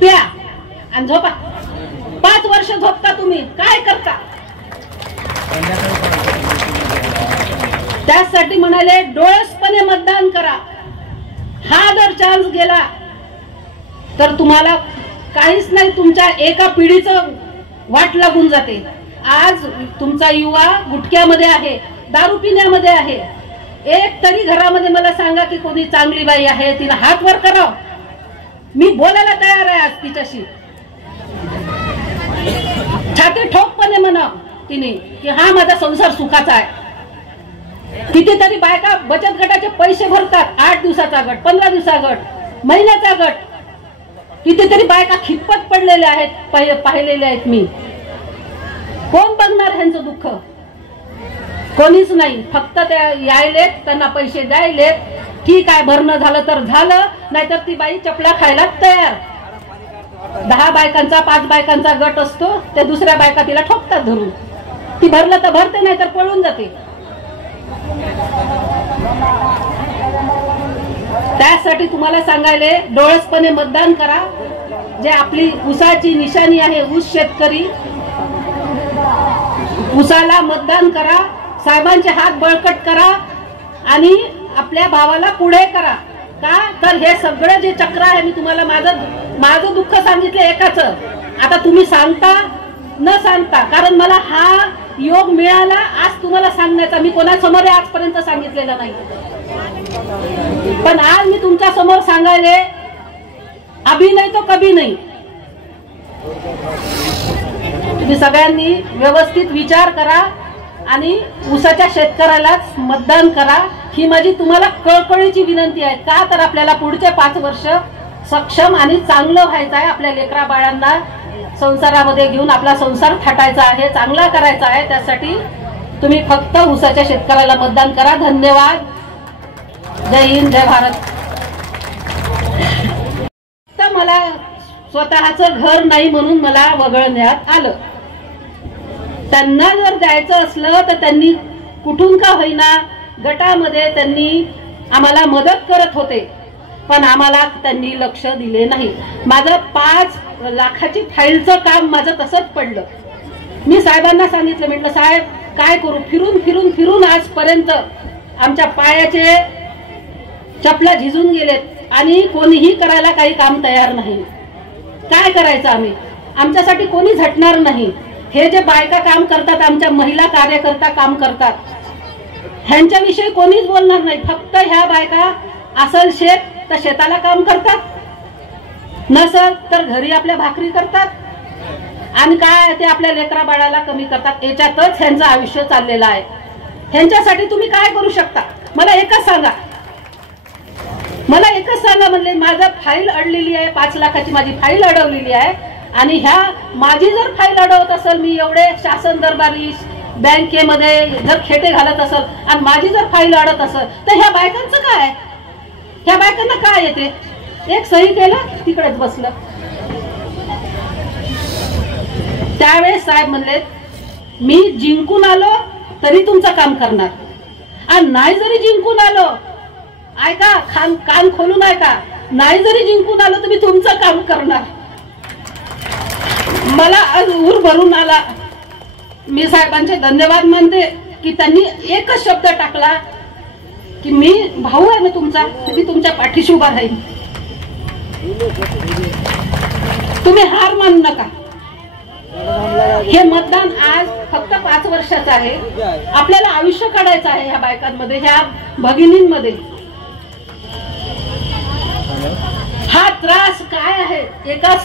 प्या आणि झोपा। 5 वर्ष झोपता तुम्ही, काय करता? त्यासाठी म्हणाले डोळसपणे मतदान करा। हा जर चान्स गेला तर तुम्हाला काहीच नाही, तुमच्या एका पिढीचं वाट लागून जाते। आज तुमचा युवा गुटख्यामध्ये आहे, दारू पिण्यामध्ये आहे। एक तरी घरामध्ये मला सांगा की कोणी चांगली बाई आहे, तिला हात वर करा, मी बोलायला तयार आहे आज तिच्याशी। छाती ठोकपणे म्हणा तिने की हा माझा संसार सुखाचा आहे। कितीतरी बायका बचत गटाचे पैसे भरतात, 8 दिवसाचा गट, 15 दिवसाचा गट, महिन्याचा गट। कितीतरी बायका खितपत पडलेल्या आहेत, पाहिलेल्या आहेत मी। कोण बघणार ह्यांचं दुःख? कोणीच नाही। फक्त ते यायलेत, त्यांना पैसे द्यायलेत, ठीक आहे भरणं झालं तर झालं, नाहीतर ती बाई चपला खायला तयार। 10 बायकांचा 5 बायकांचा गट असतो, त्या दुसऱ्या बायका तिला ठोकतात धरून। ती भरलं तर भरते, नाही तर पळून जाते। त्यासाठी तुम्हाला सांगायले डोळसपणे मतदान करा। जे आपली ऊसाची निशाणी आहे, ऊस शेतकरी, ऊसाला मतदान करा। साहेबांचे हात बळकट करा आणि आपल्या भावाला पुढे करा। का तर हे सगळं जे चक्र आहे, मी तुम्हाला माझं दुःख सांगितलं एकाच। आता तुम्ही सांगता न सांगता, कारण मला हा योग मिळाला आज तुम्हाला सांगण्याचा। मी कोणासमोर आजपर्यंत सांगितलेलं नाही, पण आज मी तुमच्या समोर सांगायले अभी नाही तो कभी नाही। तुम्ही सगळ्यांनी व्यवस्थित विचार करा आणि ऊसाच्या शेतकऱ्यालाच मतदान करा, ही माझी तुम्हाला कळकळीची विनंती आहे। का तर आपल्याला पुढचे 5 वर्ष सक्षम आणि चांगलं व्हायचं आहे। आपल्या लेकरा बाळांना संसारामध्ये घेऊन आपला संसार थाटायचा आहे, चांगला करायचा आहे। त्यासाठी तुम्ही फक्त ऊसाच्या शेतकऱ्याला मतदान करा। धन्यवाद। जय हिंद, जय भारत। तर मला स्वतःचं घर नाही म्हणून मला वगळण्यात आलं। त्यांना जर द्यायचं असलं तर त्यांनी कुठून का होईना गटामध्ये त्यांनी आम्हाला मदत करत होते, पण आम्हाला त्यांनी लक्ष दिले नाही। माझं 5 लाखाची फाईलचं काम माझं तसंच पडलं। मी साहेबांना सांगितलं, म्हटलं साहेब काय करू, फिरून फिरून फिरून आजपर्यंत आमच्या पायाचे चपला झिजून गेलेत आणि कोणीही करायला काही काम तयार नाही। काय करायचं आम्ही? आमच्यासाठी कोणी झटणार नाही। हे जे बायका काम करतात, आमच्या महिला कार्यकर्ता काम करतात, ह्यांच्याविषयी कोणीच बोलणार नाही। फक्त ह्या बायका असल शेत तर शेताला काम करतात, नसल तर घरी आपल्या भाकरी करतात, आणि काय ते आपल्या लेकरा बाळाला कमी करतात। याच्यातच ह्यांचं आयुष्य चाललेलं आहे। ह्यांच्यासाठी तुम्ही काय करू शकता? मला एकच सांगा, मला एकच सांगा। म्हणले माझं फाईल अडलेली आहे, 5 लाखाची माझी फाईल अडवलेली आहे, आणि ह्या माझी जर फाईल अडवत असेल, मी एवढे शासन दरबारी बँकेमध्ये जर खेटे घालत असेल आणि माझी जर फाईल अडत असेल, तर ह्या बायकांचं काय? ह्या बायकांना काय येते? एक सही केलं, तिकडेच बसलं। त्यावेळेस साहेब म्हणले मी जिंकून आलो तरी तुमचं काम करणार, आणि नाही जरी जिंकून आलो, ऐका कान खोलून ऐका, नाही जरी जिंकून आलो तर मी तुमचं काम करणार। मला आज ऊर भरून आला। मी साहेबांचे धन्यवाद मानते की त्यांनी एकच शब्द टाकला की मी भाऊ आहे ना तुमचा, मी तुमच्या पाठीशी उभा राहीन, तुम्ही हार मानू नका। हे मतदान आज फक्त 5 वर्षाचं आहे। आपल्याला आयुष्य काढायचं आहे ह्या बायकांमध्ये, ह्या भगिनींमध्ये। हा त्रास काय आहे? एका